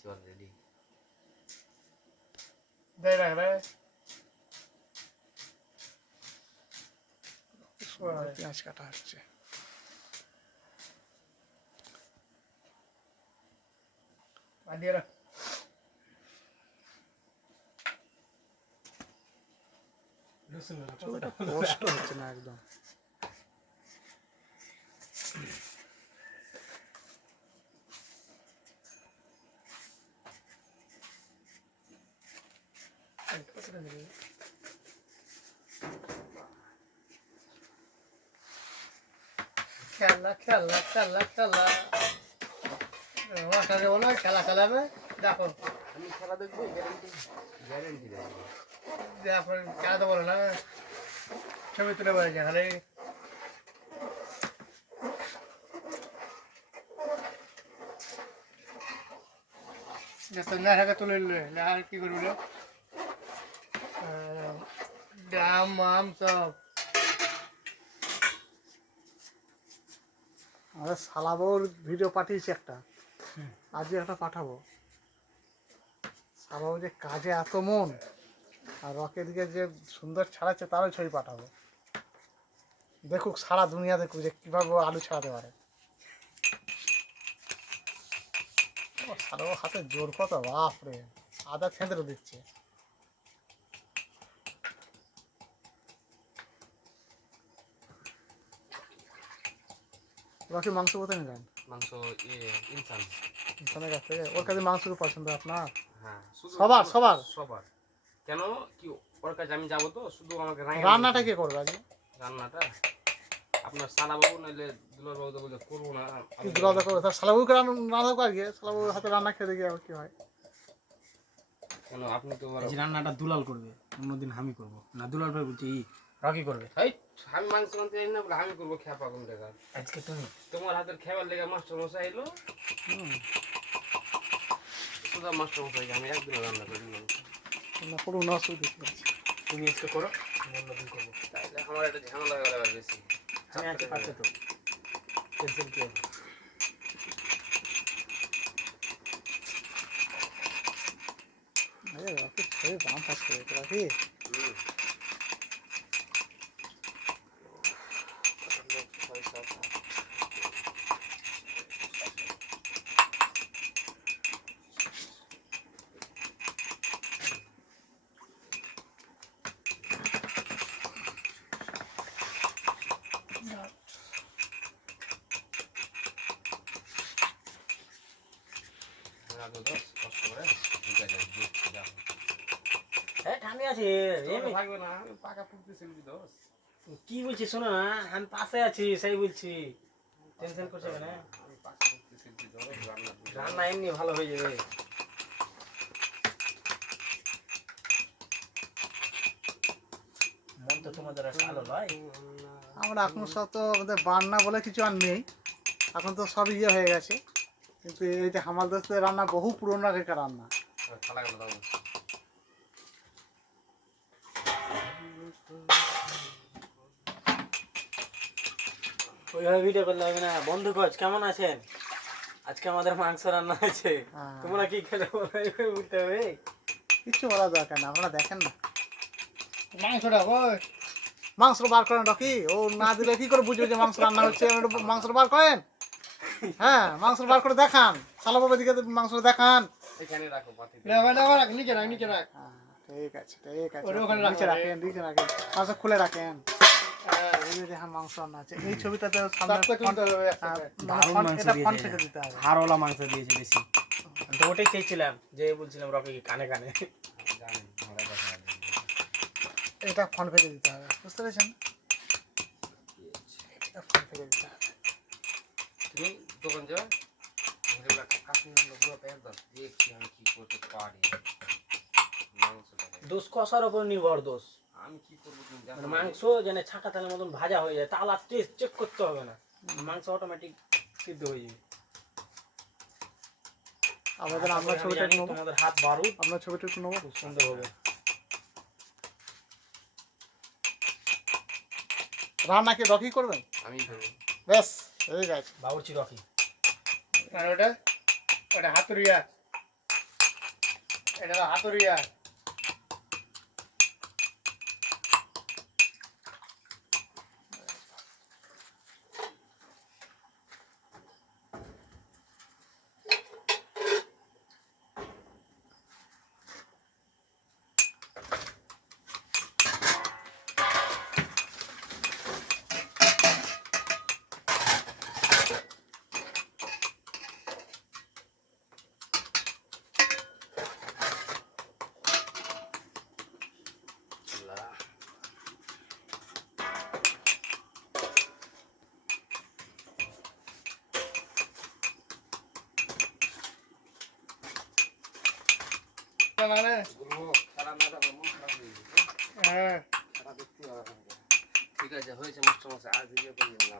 দিছি অলরেডি দেয় রাখ রে পেঁয়াজ কাটা হচ্ছে দিয়ে রাখ ছবিটা কষ্ট হচ্ছে না একদম খেলা খেলা খেলা খেলা। বলো খেলা খেলাবে দেখো। আমি খেলা দেখব গ্যারান্টি গ্যারান্টি দেখব দেখো খেলা তো বলো না। ছবি তুলে যে খালি। না তুলে নিলে। না আর কি করবি? ডাম মাম সব আমাদের সালাবউর ভিডিও পাঠিয়েছি একটা। আজকে একটা পাঠাবো। সালাবউ যে কাজে এত মন, আর রকের দিকে যে সুন্দর ছাড়াচ্ছে, তারও ছবি পাঠাবো। দেখুক সারা দুনিয়া দেখুক যে কীভাবে আলু ছাড়াতে পারে। ও সালাবউ হাতে জোর কত বাপ রে আদা ছেঁদরে দিচ্ছে। রকি মাংস কোথায় নিলেন? মাংস ইয়ে ইনসান। ইনসানের কাছ থেকে? ওর কাছে মাংস খুব পছন্দ আপনার? হ্যাঁ সবার, সবার? সবার। কেন? কি ওর কাছে আমি যাব তো শুধু আমাকে রান্নাটা কে করবে আজকে? রান্নাটা? আপনার সালা বাবু নাইলে দুলার বাবু তো বলে করব না। আমি দুলাদা করবে। রান্না গিয়ে সালাবুর হাতে রান্না খেতে গিয়ে আবার কি হয়। কেন আপনি তো আজ রান্নাটা দুলাল করবে। অন্যদিন আমি করব। না দুলাল ভাই বলছি রকি করবে। এই আমি মাংস আনতে যাই না বলে আমি করব খেপা কোন টাকা আজকে তুমি। তোমার হাতের খেবার লেগে মাস্টার মশাই এলো। শুধু মাস্টার মশাইকে আমি একদিন রান্না করে না কোনো অসুবিধা নেই তুমি আজকে করো অন্যদিন করব। আমার একটা ঝামেলা হয়ে বেশি। আমি আজকে পারছে তো। টেনশন কি হবে? আরে রকি ছবি বাম পাচ্ছে রকি হুম। ছয়, সাত, আট। রাত দশ, কষ্ট করে ঢুকে যায়, ঢুকে যায়। হ্যাঁ ঠান্ডা আছে তোর এমনি থাকবে না আমি পাকা পুকতেছি বুঝি দোষ কি বলছি শোনো না, আমি পাশে আছি, সেই বলছি। টেনশন করছে কেন? রান্না এমনি ভালো হয়ে যাবে। মন তো তোমাদের ভালো ভাই আমরা এখন সব তো আমাদের বান্না বলে কিছু আর নেই। এখন তো সব ইয়ে হয়ে গেছে। কিন্তু এই যে হামাল দোস্তের রান্না বহু পুরনো আগেকার রান্না। ওইভাবে ভিডিও করলে হবে না। বন্ধু কোচ কেমন আছেন? আজকে আমাদের মাংস রান্না আছে হ্যাঁ। তোমরা কি খেলে বলতে হবে? কিচ্ছু বলা দরকার না আপনারা দেখেন না। মাংসটা কই? মাংস বার করেন রকি। ও না দিলে কি করে বুঝবে যে মাংস রান্না হচ্ছে? মাংস বার করেন। হ্যাঁ মাংস বার করে দেখান। সালাবাবের দিকে মাংস দেখান। এখানে রাখো নিচে রাখ নিচে রাখ। হ্যাঁ, ঠিক আছে ঠিক আছে। ওখানে নিচে রাখেন নিচে রাখেন। মাংস খুলে রাখেন। হ্যাঁ, মাংস আছে। এই ছবিটাতে। মানে মাংস দিয়েছে। বেশি। তো ওটাই চেয়েছিলাম যে বলছিলাম রকি কানে কানে। এটা ফন্ট ফেলে দিতে হবে বুঝতে পেরেছেন? এটা ফন্ট ফেলে দিতে হবে। করতে পারি মাংসটা দোষ কষার উপর নির্ভর দোষ আমি কি করব তুমি মানে জানো মাংস যেন ছাকা তালের মতন ভাজা হয়ে যায় তাহলে টেস্ট চেক করতে হবে না মাংস অটোমেটিক সিদ্ধ হয়ে যাবে আমাদের আমরা আমি ছবিটা জানি তোমাদের হাত বারুদ আমরা ছবিটা একটু নেব খুব সুন্দর হবে রান্না কি রকি করবেন আমি ব্যাস ঠিক আছে বাবুর্চি রকি। আর ওটা? ওটা হাতুরিয়া এটা হাতুরিয়া হয়ে। ঠিক আছে হয়েছে মাস্টার মশাই আর ভিডিও করি না